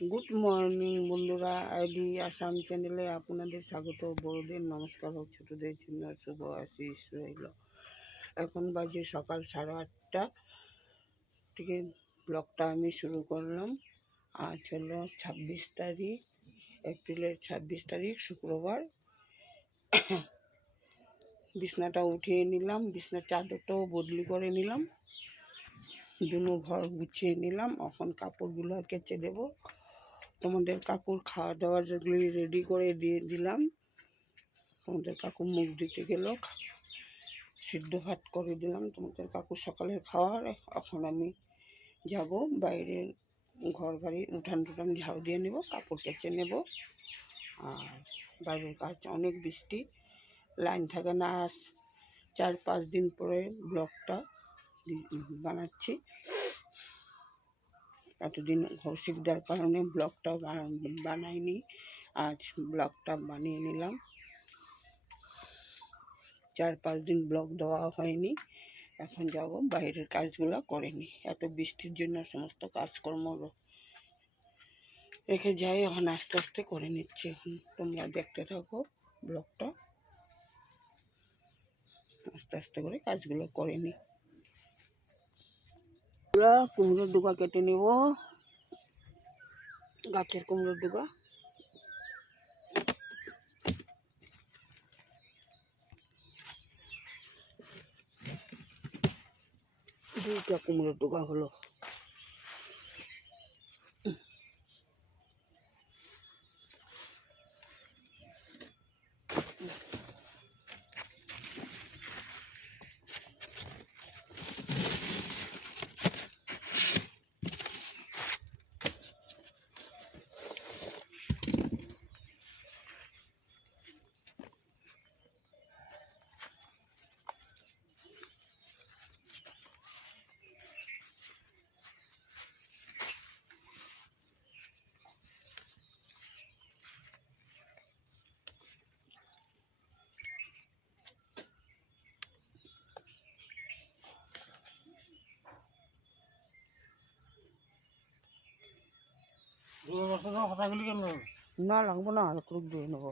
Good morning বন্ধুরা, ID Assam চ্যানেলে আপনাদের স্বাগত। বড়দের নমস্কার হোক, ছোটদের জন্য শুভ আশিস রইল। এখন বাজে সকাল 8:30 থেকে ব্লগটা আমি শুরু করলাম। আজ হলো 26 তারিখ, এপ্রিলের 26 তারিখ, শুক্রবার। বিছনাটা উঠিয়ে নিলাম, বিছনার চাদরটাও বদলি করে নিলাম, দুনো ঘর গুছিয়ে নিলাম। এখন কাপড়গুলো কেচে দেবো। তোমাদের কাকুর খাওয়া দাওয়ার যেগুলি রেডি করে দিয়ে দিলাম। তোমাদের কাকু মুখ দিতে গেল, সিদ্ধ ভাত করে দিলাম তোমাদের কাকুর সকালের খাওয়ার। এখন আমি যাব বাইরে, ঘর বাড়ি উঠান টুঠান ঝাড়ু দিয়ে নেব, কাপড় কেচে নেব। আর বাইরের কাজ অনেক, বৃষ্টি, লাইন থাকে না। 4-5 দিন পরে ব্লগটা বানাচ্ছি। এতদিন অসুবিধার কারণে ব্লগটা বানাইনি, আজ ব্লগটা বানিয়ে নিলাম। 4-5 দিন ব্লগ দেওয়া হয়নি। এখন যাব বাইরের কাজগুলো করে নিই। এত বৃষ্টির জন্য সমস্ত কাজকর্ম রেখে যাই, এখন আস্তে আস্তে করে নিচ্ছি। এখন তোমরা দেখতে থাকো ব্লগটা, আস্তে আস্তে করে কাজগুলো করে নিই। কুমড়োর ডুগা কেটে নেব, গাছের কুমড়োর ডুগা। দুইটা কুমড়োর ডুগা হলো। না লাগবো না, আর একটু দিয়ে নেবো।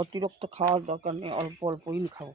অতিরিক্ত খাওয়ার দরকার নেই, অল্প অল্পই খাবো।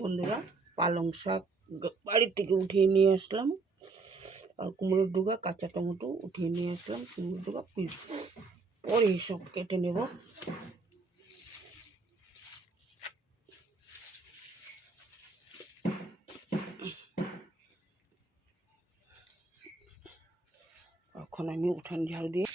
বন্ধুরা, পালং শাক বাড়ির থেকে উঠিয়ে নিয়ে আসলাম, আর কুমড়োর ডুগা, কাঁচা টমেটো উঠিয়ে নিয়ে আসলাম। কুমড়োর ডুগা পরে সব কেটে নেব। এখন আমি উঠান ঝাড়ু দিয়ে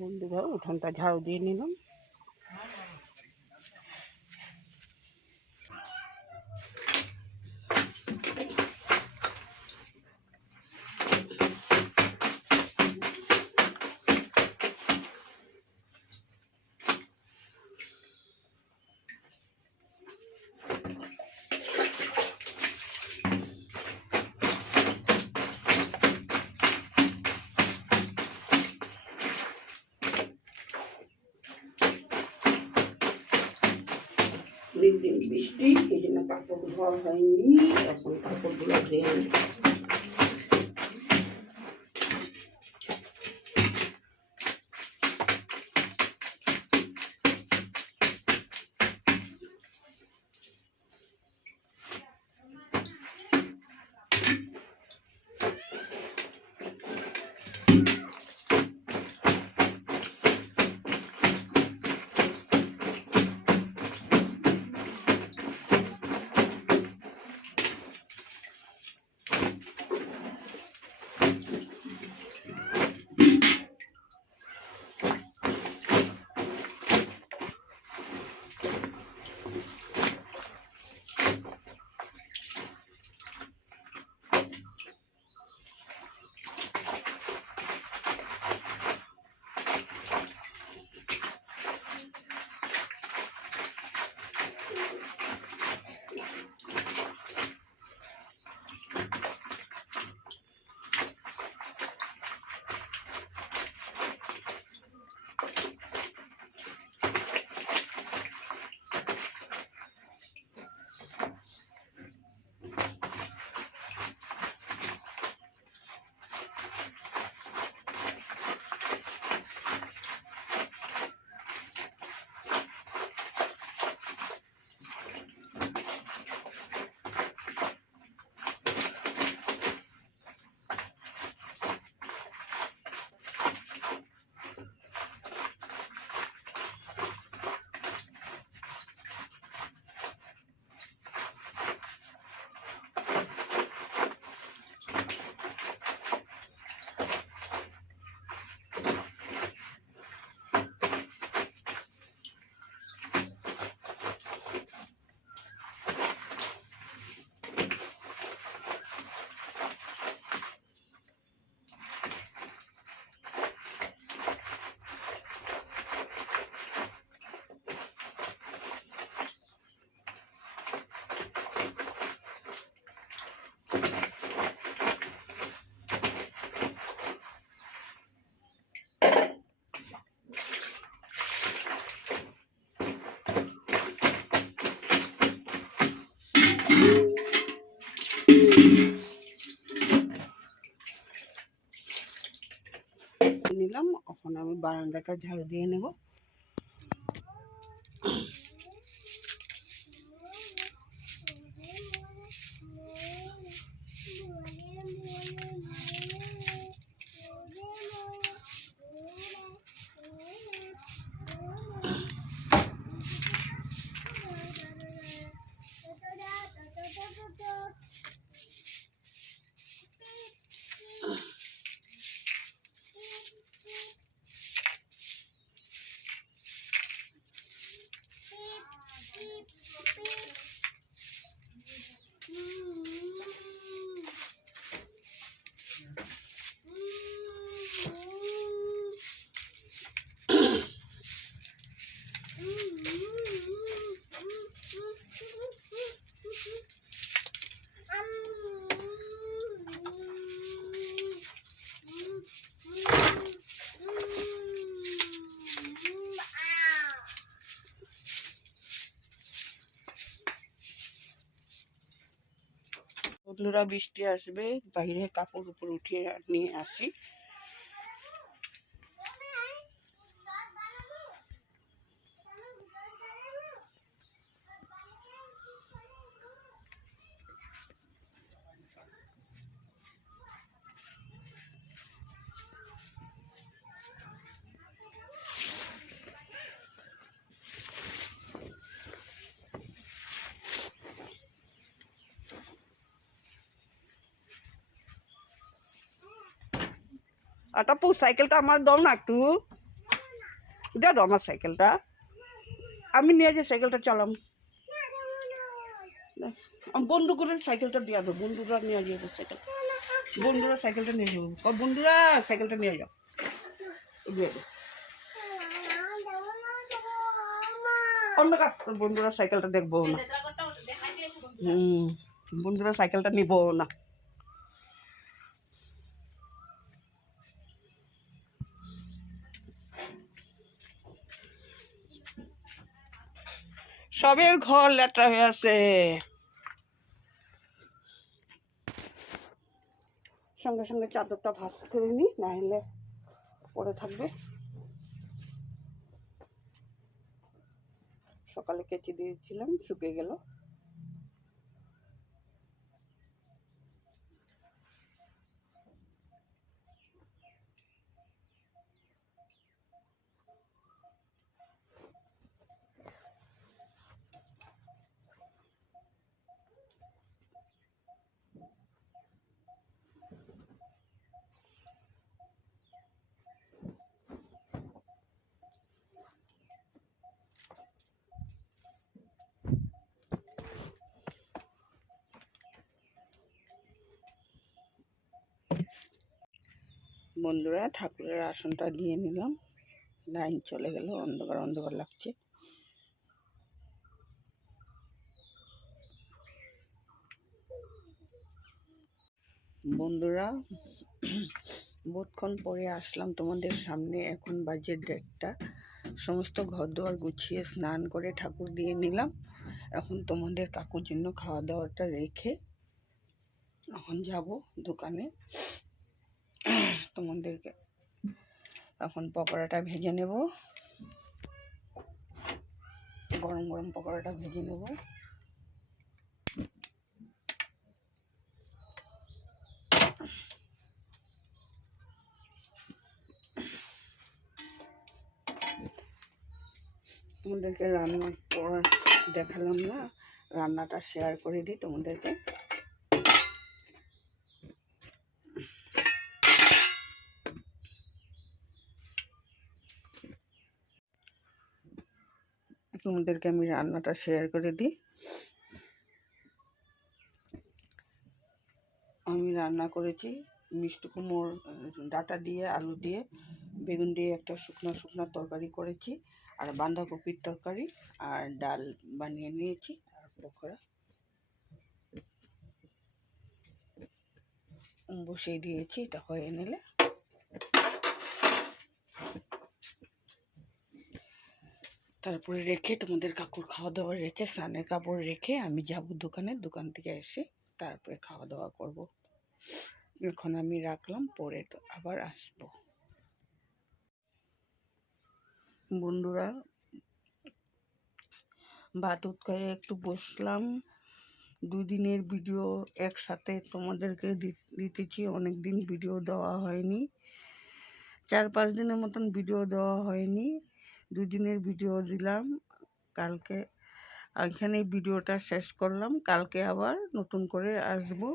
বন্ধুরা উঠানটা ঝাড়ু দিয়ে নিলাম। বৃষ্টি, এই জন্য কাপড় ধোয়া হয়নি। এখন কাপড়গুলো ধুয়ে আনি। নিলাম, এখন আমি বারান্দাটা ঝাড়ু দিয়ে নেব। বন্ধুরা, বৃষ্টি আসবে, বাইরে কাপড় উপর উঠিয়ে নিয়ে আসি। টাপু, সাইকেলটা আমার দাও না, একটু দিয়ে দাও আমার সাইকেলটা। আমি নিয়ে যে সাইকেলটা চালাম, বন্ধু করে সাইকেলটা দিয়ে দেবো। বন্ধুরা নিয়ে যাবে সাইকেল, বন্ধুরা সাইকেলটা নিয়ে যাবো। বন্ধুরা সাইকেলটা নিয়ে যাও, দিয়ে দেবো। অন্য কাজ, বন্ধুরা সাইকেলটা দেখবো না। বন্ধুরা সাইকেলটা নিবো না। সবের ঘর লেট্রা হয়ে আছে। সঙ্গে সঙ্গে চাদরটা ভাঁজ করে নি, না হলে পড়ে থাকবে। সকালে কেচে দিয়েছিলাম, শুকিয়ে গেল। বন্ধুরা, ঠাকুরের আসনটা দিয়ে নিলাম। লাইন চলে গেল, অন্ধকার অন্ধকার লাগছে। বন্ধুরা, বহুতক্ষণ পরে আসলাম তোমাদের সামনে। এখন বাজে 1:30। সমস্ত ঘর দুয়ার গুছিয়ে স্নান করে ঠাকুর দিয়ে নিলাম। এখন তোমাদের কাকুর জন্য খাওয়া দাওয়াটা রেখে এখন যাব দোকানে। তোমাদেরকে এখন পকোড়াটা ভেজে নেব, গরম গরম পকোড়াটা ভেজে নেব। তোমাদেরকে রান্না করা দেখালাম না, রান্নাটা শেয়ার করে দিই তোমাদেরকে। আমি রান্নাটা শেয়ার করে দিই। আমি রান্না করেছি মিষ্টি কুমড়োর ডাঁটা দিয়ে, আলু দিয়ে, বেগুন দিয়ে একটা শুকনো শুকনো তরকারি করেছি, আর বাঁধাকপির তরকারি, আর ডাল বানিয়ে নিয়েছি, আর পকোড়া বসিয়ে দিয়েছি। এটা হয়ে নিলে তারপরে রেখে তোমাদের কাকুর খাওয়া দাওয়া রেখে, স্নানের কাপড় রেখে আমি যাব দোকানে। দোকান থেকে এসে তারপরে খাওয়া দাওয়া করব। এখন আমি রাখলাম, পরে তো আবার আসবো। বন্ধুরা, ভাত খেয়ে একটু বসলাম। 2 দিনের ভিডিও একসাথে তোমাদেরকে দিতেছি। অনেক দিন ভিডিও দেওয়া হয়নি, 4-5 দিনের মতন ভিডিও দেওয়া হয়নি। 2 দিনের ভিডিও দিলাম। কালকে এখানেই ভিডিওটা শেষ করলাম। কালকে আবার নতুন করে আসবো।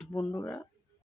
বন্ধুরা,